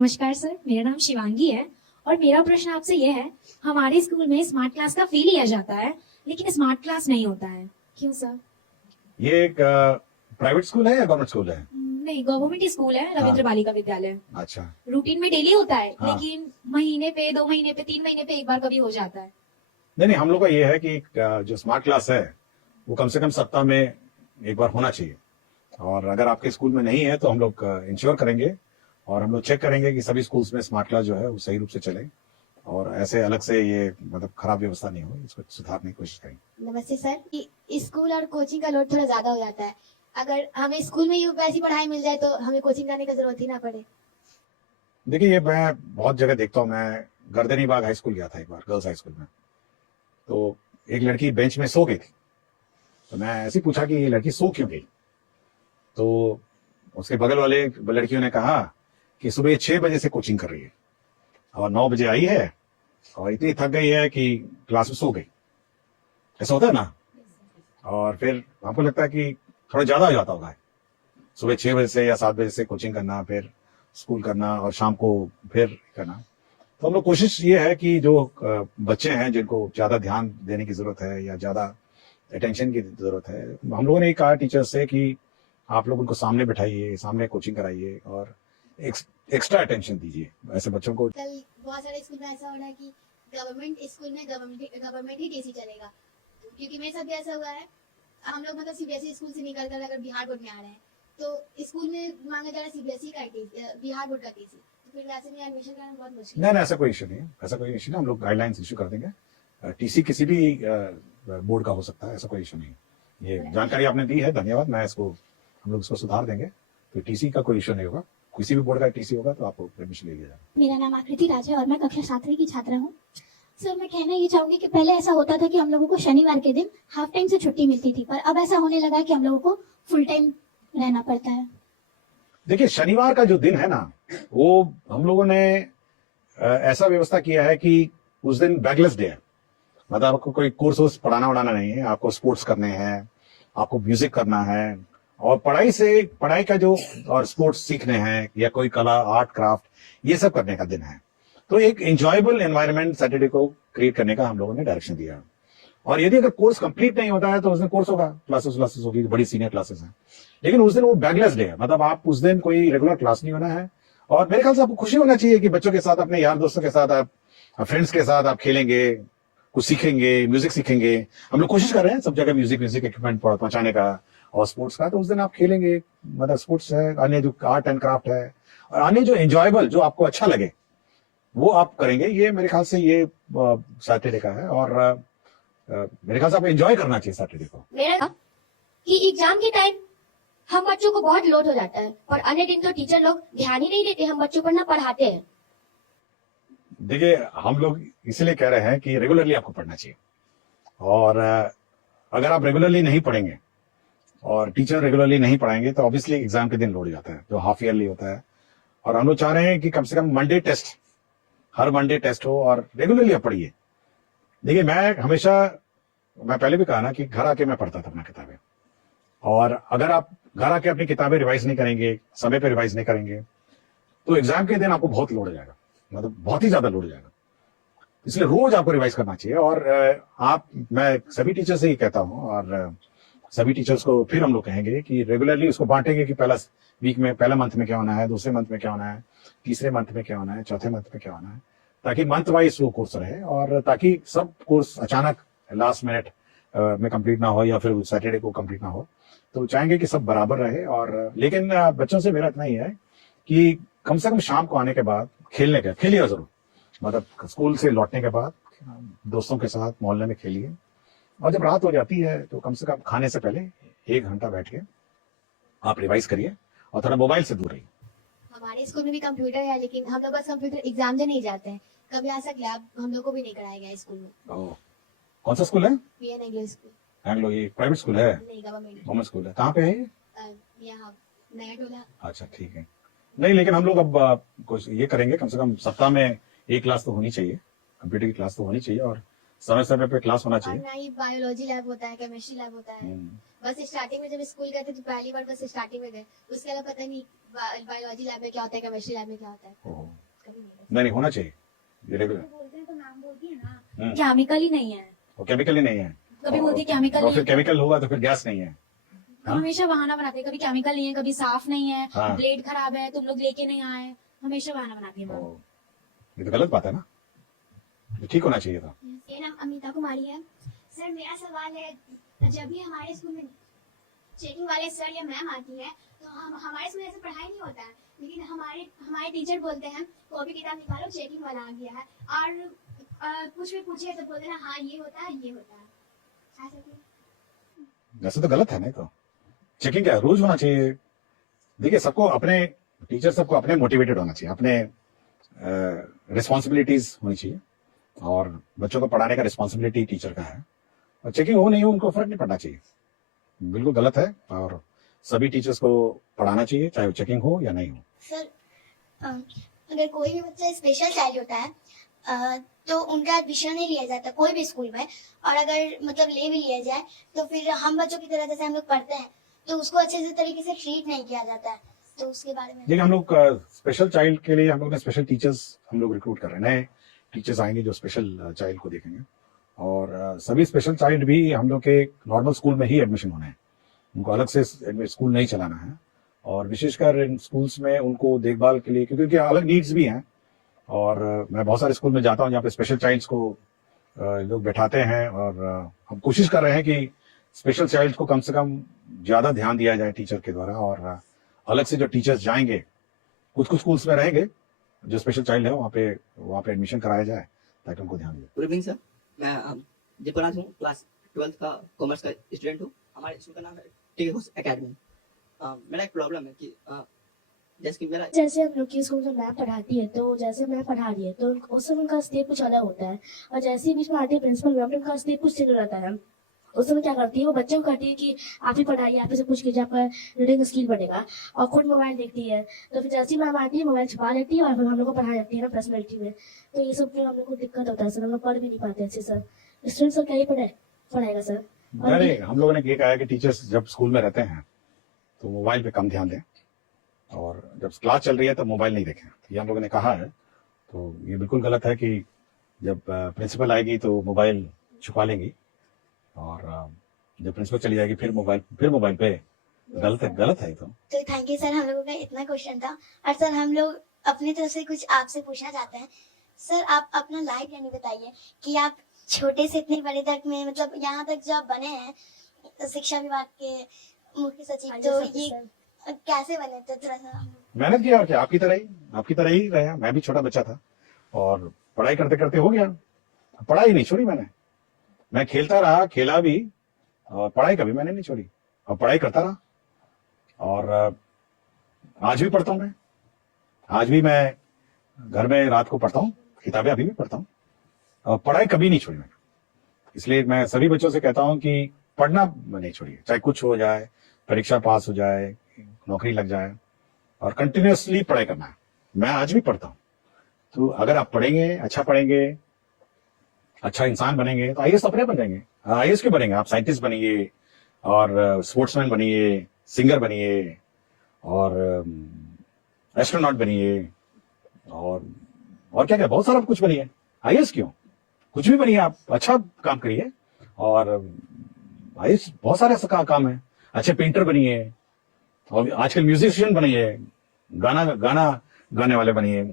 नमस्कार सर, मेरा नाम शिवांगी है और मेरा प्रश्न आपसे यह है, हमारे स्कूल में स्मार्ट क्लास का फी लिया जाता है, लेकिन स्मार्ट क्लास नहीं होता है, क्यों सर? ये एक प्राइवेट स्कूल है या गवर्नमेंट स्कूल है? नहीं, गवर्नमेंट स्कूल है, रविंद्र बालिका विद्यालय। अच्छा। रूटीन में डेली होता है, हाँ। लेकिन महीने पे, 2 महीने पे, 3 महीने पे एक बार कभी हो जाता है। नहीं नहीं, हम लोग का ये है कि जो स्मार्ट क्लास है वो कम से कम सप्ताह में एक बार होना चाहिए। और अगर आपके स्कूल में नहीं है तो हम लोग इंश्योर करेंगे और हम लोग चेक करेंगे कि सभी स्कूल्स में स्मार्ट क्लास जो है वो सही रूप से चले और ऐसे अलग से ये मतलब खराब व्यवस्था नहीं हो, इसको सुधारने की कोशिश करेंगे। नमस्ते सर। स्कूल और कोचिंग का लोड थोड़ा ज्यादा हो जाता है। अगर हमें स्कूल में ही वैसी पढ़ाई मिल जाए तो हमें कोचिंग जाने की जरूरत ही ना पड़े। देखिए, ये मैं बहुत जगह देखता हूँ। मैं गर्दनी बाग हाई स्कूल गया था एक बार, गर्ल्स हाई स्कूल में। तो एक लड़की बेंच में सो गई थी, तो मैं ऐसे ही पूछा कि ये लड़की सो क्यों गई। तो उसके बगल वाले लड़कियों ने कहा कि सुबह 6 बजे से कोचिंग कर रही है और 9 बजे आई है और इतनी थक गई है कि क्लास में सो गई। ऐसा होता है ना। और फिर हमको लगता है कि थोड़ा ज्यादा हो जाता होगा, सुबह 6 बजे से या 7 बजे से कोचिंग करना, फिर स्कूल करना और शाम को फिर करना। तो हम लोग कोशिश ये है कि जो बच्चे हैं जिनको ज्यादा ध्यान देने की जरूरत है या ज्यादा अटेंशन की जरूरत है, हम लोगों ने कहा टीचर्स से कि आप लोग उनको सामने बिठाइए, सामने कोचिंग कराइए और एक्स्ट्रा अटेंशन दीजिए ऐसे बच्चों को। कल बहुत सारे स्कूल में ऐसा हो रहा है कि गवर्नमेंट स्कूल में गवर्नमेंट ही टीसी चलेगा, क्योंकि मेरे साथ भी ऐसा हुआ है। हम लोग मतलब सीबीएसई स्कूल से निकल कर अगर बिहार बोर्ड में आ रहे हैं तो स्कूल में मांगा जा रहा है सीबीएसई का बिहार बोर्ड का टीसी, तो फिर वैसे में एडमिशन कराना बहुत मुश्किल नहीं, ऐसा कोई इशू नहीं है, ऐसा कोई इशू नहीं। हम लोग गाइडलाइंस इशू कर देंगे। टीसी किसी भी बोर्ड का हो सकता है, ऐसा कोई इशू नहीं। ये जानकारी आपने दी है, धन्यवाद। मैं इसको हम लोग इसको सुधार देंगे, तो टीसी का कोई इशू नहीं होगा। किसी भी बोर्ड का टीसी होगा तो आपको एडमिशन ले लिया जाएगा। मेरा नाम आकृति राज है और मैं कक्षा 7वीं की छात्रा हूँ। सर, मैं कहना ये चाहूंगी कि पहले ऐसा होता था कि हम लोगों को शनिवार के दिन हाफ टाइम से छुट्टी मिलती थी, पर अब ऐसा होने लगा है कि हम लोगों को फुल टाइम रहना पड़ता है। देखिए, शनिवार का जो दिन है ना, वो हम लोगों ने ऐसा व्यवस्था किया है कि उस दिन बैगलेस डे है। मतलब आपको कोई कोर्स पढ़ाना वढ़ाना नहीं है, आपको स्पोर्ट्स करने हैं, आपको म्यूजिक करना है और पढ़ाई का जो और स्पोर्ट्स सीखने हैं या कोई कला, आर्ट, क्राफ्ट, ये सब करने का दिन है। तो एक एंजॉयबल एनवायरनमेंट सैटरडे को क्रिएट करने का हम लोगों ने डायरेक्शन दिया। और यदि अगर कोर्स कंप्लीट नहीं होता है तो उस दिन कोर्स होगा, क्लासेस होगी, बड़ी सीनियर क्लासेस हैं, लेकिन उस दिन वो बैगलेस डे है। मतलब आप उस दिन कोई रेगुलर क्लास नहीं होना है। और मेरे ख्याल से आपको खुशी होना चाहिए कि बच्चों के साथ, अपने यार दोस्तों के साथ, आप फ्रेंड्स के साथ आप खेलेंगे, कुछ सीखेंगे, म्यूजिक सीखेंगे। हम लोग कोशिश कर रहे हैं सब जगह म्यूजिक इक्विपमेंट पहुंचाने का और स्पोर्ट्स का। तो उस दिन आप खेलेंगे, मतलब स्पोर्ट्स है, अन्य जो आर्ट एंड क्राफ्ट है और अन्य जो एंजॉयबल, जो आपको अच्छा लगे वो आप करेंगे। ये मेरे ख्याल से ये सैटरडे का है और मेरे ख्याल से आपको एंजॉय करना चाहिए सैटरडे को। मेरा कि एग्जाम के टाइम हम बच्चों को बहुत लोड हो जाता है और अन्य दिन तो टीचर लोग ध्यान ही नहीं देते, हम बच्चों पर ना पढ़ाते हैं। देखिए, हम लोग इसलिए कह रहे हैं कि रेगुलरली आपको पढ़ना चाहिए और अगर आप रेगुलरली नहीं पढ़ेंगे और टीचर रेगुलरली नहीं पढ़ाएंगे तो ऑब्वियसली एग्जाम के दिन लोड जाता है, जो हाफ ईयरली होता है। और हम लोग चाह रहे हैं कि कम से कम मंडे टेस्ट, हर मंडे टेस्ट हो और रेगुलरली आप पढ़िए। देखिए, मैं पहले भी कहा ना कि घर आके मैं पढ़ता था अपना किताबें, और अगर आप घर आके अपनी किताबें रिवाइज नहीं करेंगे, समय पे रिवाइज नहीं करेंगे, तो एग्जाम के दिन आपको बहुत लोड हो जाएगा, मतलब बहुत ही ज्यादा लोड हो जाएगा। इसलिए रोज आपको रिवाइज करना चाहिए। और मैं सभी टीचर से ही कहता हूँ और सभी टीचर्स को फिर हम लोग कहेंगे कि रेगुलरली उसको बांटेंगे कि पहला वीक में, पहला मंथ में क्या होना है, दूसरे मंथ में क्या होना है, तीसरे मंथ में क्या होना है, चौथे मंथ में क्या होना है, ताकि मंथ वाइज वो कोर्स रहे और ताकि सब कोर्स अचानक लास्ट मिनट में कंप्लीट ना हो या फिर सैटरडे को कंप्लीट ना हो। तो चाहेंगे कि सब बराबर रहे। और लेकिन बच्चों से मेरा इतना ही है कि कम से कम शाम को आने के बाद खेलिएगा जरूर। मतलब स्कूल से लौटने के बाद दोस्तों के साथ मोहल्ले में खेलिए और जब रात हो जाती है तो कम से कम खाने से पहले 1 घंटा बैठ के आप रिवाइज करिए और थोड़ा मोबाइल से दूर रहिए। हमारे स्कूल में भी कंप्यूटर है, लेकिन हम लोग बस कंप्यूटर एग्जाम देने ही जाते हैं। कभी ऐसा लैब हम लोग को भी नहीं कराया गया स्कूल में। कौन सा स्कूल है? PN Anglo school. एंग्लो, ये प्राइवेट स्कूल है? नहीं, गवर्नमेंट स्कूल है। कहाँ पे है ये? यहाँ नया टोला। अच्छा, ठीक है। नहीं, लेकिन हम लोग अब कुछ ये करेंगे, कम से कम सप्ताह में एक क्लास तो होनी चाहिए, कंप्यूटर की क्लास तो होनी चाहिए और समय समय पे क्लास होना चाहिए। और ना ही बायोलॉजी लैब होता है, केमिस्ट्री लैब होता है। बस स्टार्टिंग में जब स्कूल गए थे तो पहली बार बस स्टार्टिंग में गए, उसके अलावा पता नहीं बायोलॉजी लैब में क्या होता है, केमिस्ट्री लैब में क्या होता है, ओह, कभी नहीं गए। नहीं होना चाहिए ये रेगुलर। बोलते हैं तो नाम बोलती है ना, केमिकल ही नहीं है, वो केमिकल ही नहीं है, कभी बोलती है केमिकल और नहीं फिर है, केमिकल होगा तो फिर गैस नहीं है। हाँ? हमेशा बहाना बनाते हैं, कभी केमिकल नहीं है, कभी साफ नहीं है, हाँ। ब्लेड खराब है, तुम लोग लेके नहीं आए, हमेशा बहाना बनाती है मैम। ओह, ये तो गलत बात है ना, ये ठीक होना चाहिए था। मेरा नाम अमिता कुमारी है। सर मेरा सवाल है, जब भी हमारे स्कूल में चेकिंग वाले सर या मैम आती है तो हमारे स्कूल में ऐसे पढ़ाई नहीं होता है, लेकिन हमारे टीचर बोलते हैं कॉपी किताब निकालो चेकिंग वाला आ गया है, और कुछ भी पूछे तो बोलते हैं हाँ ये होता है ये होता है, ऐसा क्यों? वैसे तो गलत है ना, तो चेकिंग क्या रोज होना चाहिए। देखिए सबको अपने टीचर सबको अपने मोटिवेटेड होना चाहिए, अपने रिस्पॉन्सिबिलिटीज होनी चाहिए, और बच्चों को पढ़ाने का रिस्पॉन्सिबिलिटी टीचर का है, और चेकिंग हो नहीं हो उनको फर्क नहीं पड़ना चाहिए, बिल्कुल गलत है। और सभी टीचर्स को पढ़ाना चाहिए चाहे वो चेकिंग हो या नहीं हो। सर अगर कोई भी बच्चा स्पेशल चाइल्ड होता है तो उनका एडमिशन नहीं लिया जाता कोई भी स्कूल में, और अगर मतलब ले भी लिया जाए तो फिर हम बच्चों की तरह जैसे हम लोग पढ़ते हैं तो उसको अच्छे से तरीके से ट्रीट नहीं किया जाता है, तो उसके बारे में। देखिए हम लोग स्पेशल चाइल्ड के लिए हम लोग ने स्पेशल टीचर्स हम लोग रिक्रूट कर रहे हैं, नए टीचर्स आएंगे जो स्पेशल चाइल्ड को देखेंगे, और सभी स्पेशल चाइल्ड भी हम लोग के नॉर्मल स्कूल में ही एडमिशन होना है, उनको अलग से स्कूल नहीं चलाना है, और विशेषकर इन स्कूल्स में उनको देखभाल के लिए, क्योंकि उनकी अलग नीड्स भी हैं, और मैं बहुत सारे स्कूल में जाता हूँ जहाँ पे स्पेशल चाइल्ड्स को लोग बैठाते हैं, और हम कोशिश कर रहे हैं कि स्पेशल चाइल्ड को कम से कम ज्यादा ध्यान दिया जाए टीचर के द्वारा, और अलग से जो टीचर्स जाएंगे कुछ कुछ स्कूल्स में रहेंगे जो स्पेशल चाइल्ड है वहाँ पे एडमिशन कराया जाए ताकि उनको ध्यान दिया। गुड इवनिंग सर, मैं दीपराज हूँ, क्लास 12th का कॉमर्स का स्टूडेंट हूँ। हमारे स्कूल का नाम है टिगोस एकेडमी। मेरा एक प्रॉब्लम है कि जैसे हम लोग की स्कूल में मैम पढ़ाती है, तो जैसे मैम पढ़ा रही है तो उस समय उनका स्टेप कुछ अलग होता है, और जैसे ही बीच में आती है प्रिंसिपल मैम तो उनका स्टेप कुछ अलग रहता है। उस समय क्या करती है वो बच्चों को कहती है कि आप ही पढ़ाइए, आप ही से पूछ कीजिए, आपका रीडिंग स्किल बढ़ेगा, और खुद मोबाइल देखती है। तो फिर जैसे ही मैम आती है मोबाइल छुपा लेती है और फिर हम लोग को पढ़ा जाती है ना पर्सनैलिटी में, तो ये सब फिर हम लोग को दिक्कत होता है सर, हम लोग पढ़ भी नहीं पाते अच्छे सर। स्टूडेंट सर क्या ही पढ़ाएगा सर। नहीं, हम लोगों ने ये कहा है कि टीचर्स जब स्कूल में रहते हैं तो मोबाइल पे कम ध्यान दें, और जब क्लास चल रही है तो मोबाइल नहीं देखें, ये हम लोगों ने कहा है। तो ये बिल्कुल गलत है कि जब प्रिंसिपल आएगी तो मोबाइल छुपा लेंगी, और जब प्रिंसिपल चली जाएगी फिर मोबाइल पे, गलत है ये तो। थैंक यू सर, हम लोगों का इतना क्वेश्चन था, और सर हम लोग अपनी तरफ से कुछ आपसे पूछना चाहते हैं। सर आप अपना लाइफ जर्नी बताइए कि आप छोटे से इतने बड़े तक में, मतलब यहाँ तक जो आप बने हैं शिक्षा विभाग के मुख्य सचिव, तो ये कैसे बने, तो थोड़ा सा। मेहनत किया, और क्या आपकी तरह ही रहा। मैं भी छोटा बच्चा था और पढ़ाई करते करते हो गया, पढ़ाई नहीं छोड़ी मैं खेलता रहा, खेला भी, और पढ़ाई कभी मैंने नहीं छोड़ी, और पढ़ाई करता रहा, और आज भी पढ़ता हूँ मैं, आज भी मैं घर में रात को पढ़ता हूँ, किताबें अभी भी पढ़ता हूँ, और पढ़ाई कभी नहीं छोड़ी मैंने। इसलिए मैं सभी बच्चों से कहता हूँ कि पढ़ना नहीं छोड़िए, चाहे कुछ हो जाए, परीक्षा पास हो जाए, नौकरी लग जाए, और कंटिन्यूअसली पढ़ाई करना है। मैं आज भी पढ़ता हूँ, तो अगर आप पढ़ेंगे, अच्छा इंसान बनेंगे तो आईएएस अपने बन जाएंगे। आईएएस क्यों बनेंगे, आप साइंटिस्ट बनिए, और स्पोर्ट्समैन बनिए, सिंगर बनिए, और एस्ट्रोनॉट बनिए, और क्या बहुत सारा कुछ बनिए। आईएएस क्यों, कुछ भी बनिए, आप अच्छा काम करिए, और आईएएस बहुत सारे ऐसा काम है। अच्छे पेंटर बनिए, और आजकल म्यूजिशियन बनिए, गाना गाने वाले बनिए,